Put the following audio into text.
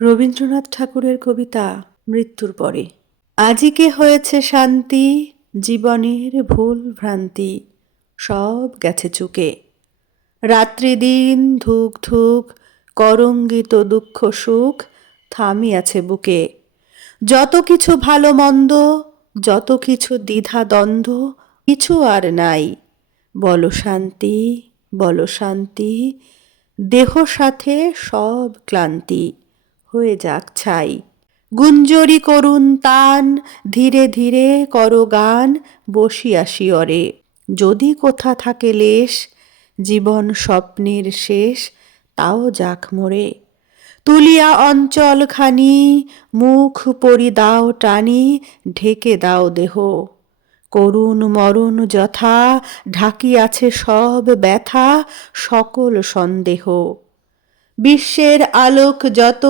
রবীন্দ্রনাথ ঠাকুরের কবিতা মৃত্যুর পরে। আজিকে হয়েছে শান্তি, জীবনের ভুল ভ্রান্তি সব গেছে চুকে। রাত্রি দিন ধুক ধুক করঙ্গিত দুঃখ সুখ থামিয়াছে বুকে। যত কিছু ভালো মন্দ, যত কিছু দ্বিধা দ্বন্দ্ব, কিছু আর নাই। বলো শান্তি, বলো শান্তি, দেহ সাথে সব ক্লান্তি হয়ে যাক ছাই। গুঞ্জরি করুণ তান, ধীরে ধীরে করো গান, বসিয়া শিয়রে। যদি কোথা থাকে লেশ, জীবন স্বপ্নের শেষ, তাও যাক মরে। তুলিয়া অঞ্চলখানি, মুখ পরি দাও টানি, ঢেকে দাও দেহ। করুণ মরণ যথা, ঢাকিয়াছে সব ব্যথা, সকল সন্দেহ। বিশ্বের আলোক যত